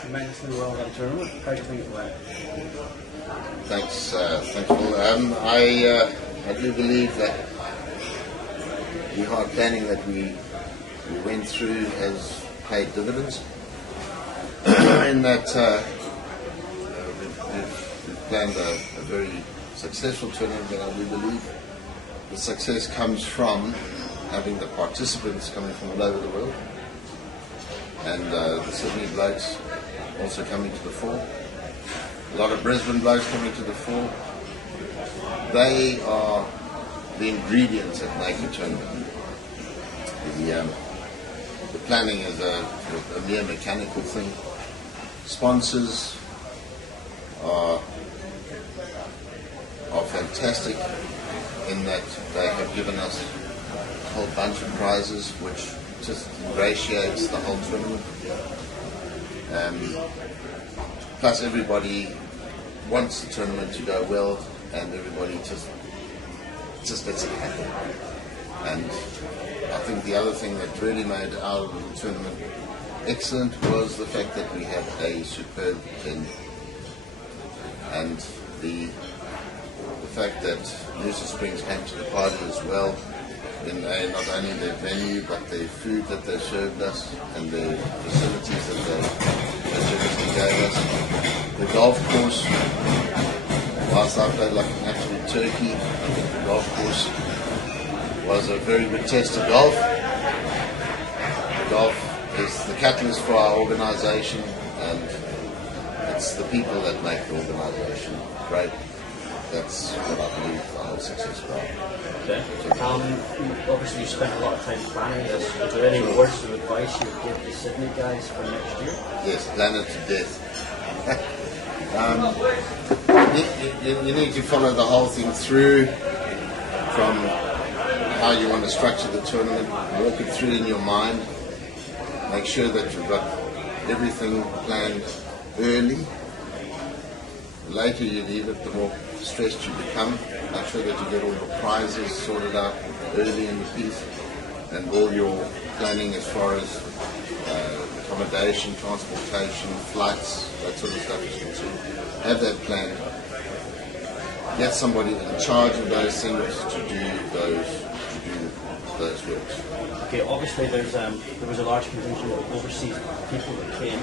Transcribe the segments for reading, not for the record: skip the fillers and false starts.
Tremendously well done tournament. How do you think it went? Thanks, Paul. I do believe that the hard planning that we went through has paid dividends. In that we've planned a very successful tournament, and I do believe the success comes from having the participants coming from all over the world, and the Sydney blokes also coming to the fore. A lot of Brisbane blokes coming to the fore. They are the ingredients that make a tournament. The planning is a mere mechanical thing. Sponsors are fantastic in that they have given us a whole bunch of prizes, which just ingratiates the whole tournament. Plus everybody wants the tournament to go well, and everybody just lets it happen. And I think the other thing that really made our little tournament excellent was the fact that we had a superb venue, and the fact that Noosa Springs came to the party as well, in not only their venue but the food that they served us and the facilities that they generously gave us. The golf course, whilst I played like an absolute turkey, I think the golf course was a very good test of golf. The golf is the catalyst for our organisation, and it's the people that make the organisation great. That's what I believe the whole success was. Okay. Obviously you spent a lot of time planning this. Is there any words of advice you would give the Sydney guys for next year? Yes, plan it to death. You need to follow the whole thing through, from how you want to structure the tournament, walk it through in your mind, make sure that you've got everything planned early. The later you leave it, the more stressed you become. Make sure that you get all the prizes sorted out early in the piece, and all your planning as far as accommodation, transportation, flights, that sort of stuff is concerned. Have that planned. Get somebody in charge of those things to do those works. Okay, obviously there was a large contingent of overseas people that came.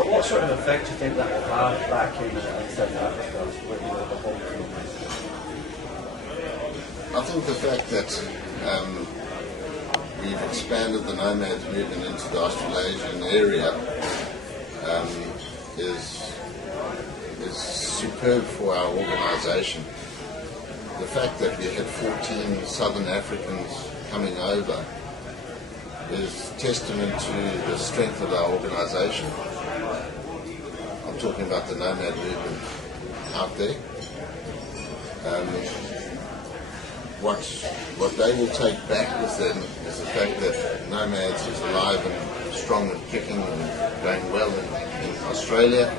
What sort of effect do you think that will have back in South Africa, where the whole thing? I think the fact that we've expanded the Nomads movement into the Australasian area is superb for our organisation. The fact that we had 14 Southern Africans coming over is testament to the strength of our organisation. I'm talking about the Nomad movement out there. What they will take back with them is the fact that Nomads is alive and strong and kicking and going well in Australia,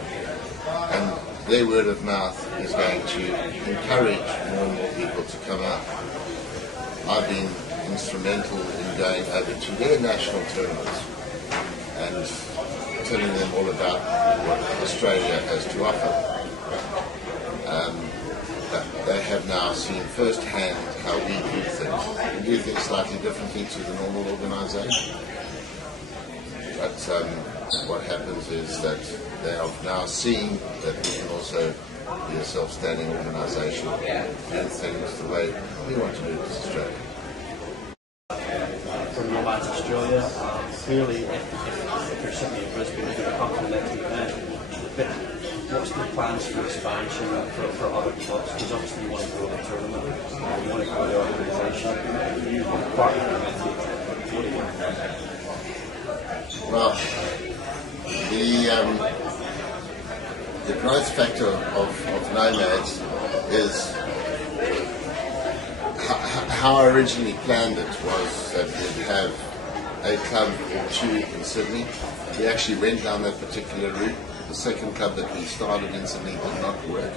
and their word of mouth is going to encourage more and more people to come out. I've been instrumental in going over to their national tournaments and telling them all about what Australia has to offer. They have now seen firsthand how we do things. We do things slightly differently to the normal organisation. But what happens is that they have now seen that we can also be a self-standing organisation, do things the way we want to do it in Australia. From Nomads Australia, clearly if you're Sydney and Brisbane, you're going to come to the next event. But what's the plans for expansion for other clubs? Because obviously you want to grow the tournament, you want to grow the organisation, you want to partner with it. What do you want? Well, the growth factor of Nomads is how I originally planned it was that we'd have a club or two in Sydney. We actually went down that particular route. The second club that we started in Sydney did not work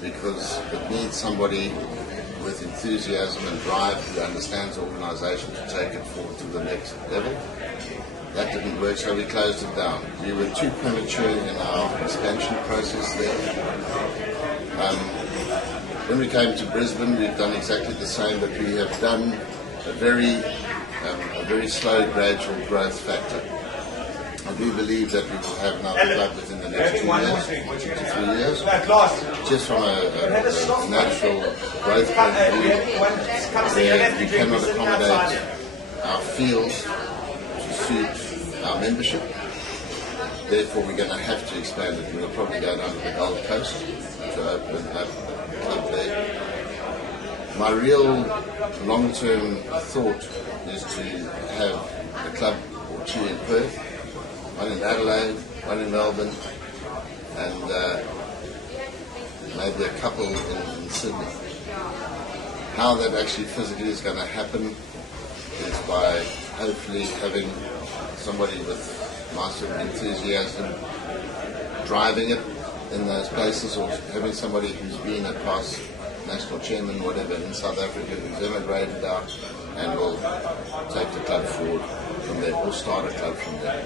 because it needs somebody with enthusiasm and drive, who understands organisation to take it forward to the next level. That didn't work, so we closed it down. We were too premature in our expansion process there. When we came to Brisbane, we've done exactly the same, but we have done a very slow, gradual growth factor. I do believe that we will have another club within the next 2 years, 2 to 3 years, just from a natural growth point of view, where we cannot accommodate our fields to suit our membership. Therefore, we're going to have to expand it. We'll probably go down to the Gold Coast to open up a club there. My real long-term thought is to have a club or two in Perth, one in Adelaide, one in Melbourne, and maybe a couple in Sydney. How that actually physically is going to happen is by hopefully having somebody with massive enthusiasm driving it in those places, or having somebody who's been a past national chairman, whatever, in South Africa, who's emigrated out and will take the club forward from there, or start a club from there.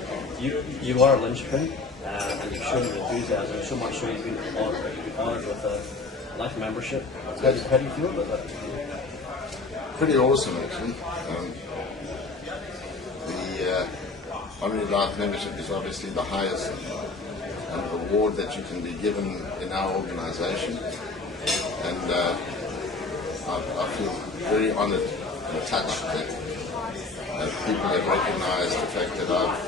You are a linchpin, and you've shown your enthusiasm, so much so you've been honoured with a life membership. How do you feel about that? Pretty awesome, actually. The honorary life membership is obviously the highest award that you can be given in our organisation, and I feel very honoured and touched that people have recognised the fact that I've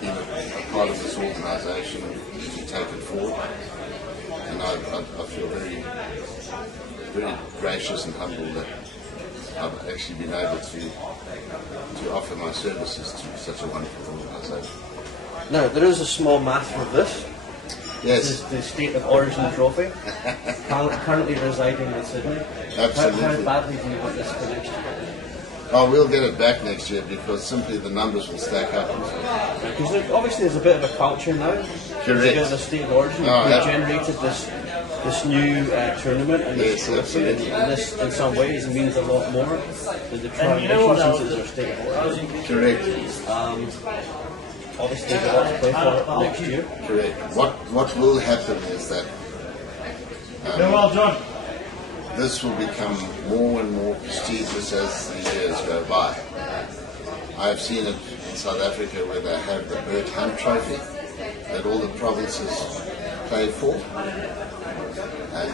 been a part of this organisation to take it forward, and I feel very, very gracious and humble that I've actually been able to offer my services to such a wonderful organisation. Now, there is a small matter of this. Yes. This is the State of Origin trophy, currently residing in Sydney. Absolutely. How badly do you want this for next year? Oh, we'll get it back next year, because simply the numbers will stack up. Because obviously there's a bit of a culture now. Correct. Together the State of Origin, Oh, we've yeah. generated this new tournament, and Yes, this trophy, and this in some ways means a lot more than the tradition since it's our State of Origin. Correct. Obviously there's a lot to play for next year. Correct. What will happen is that this will become more and more prestigious as the years go by. I've seen it in South Africa, where they have the Bird Hunt Trophy that all the provinces play for, and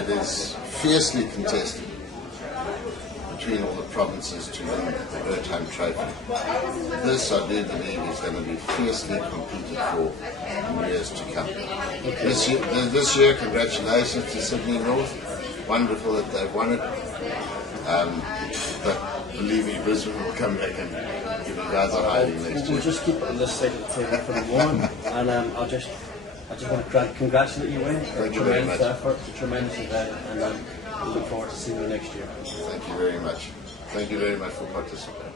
it is fiercely contested between all the provinces to win the Bird Hunt Trophy. This, I do believe, is going to be fiercely competed for in years to come. This year, congratulations to Sydney North. Wonderful that they've won it. But believe me, Brisbane will come back and give you guys a hiding next year. We'll just keep it on this side of the table for the moment, and I just want to congratulate you, Wayne. Thank you very much. Tremendous effort, a tremendous event, and we look forward to seeing you next year. Thank you very much. Thank you very much for participating.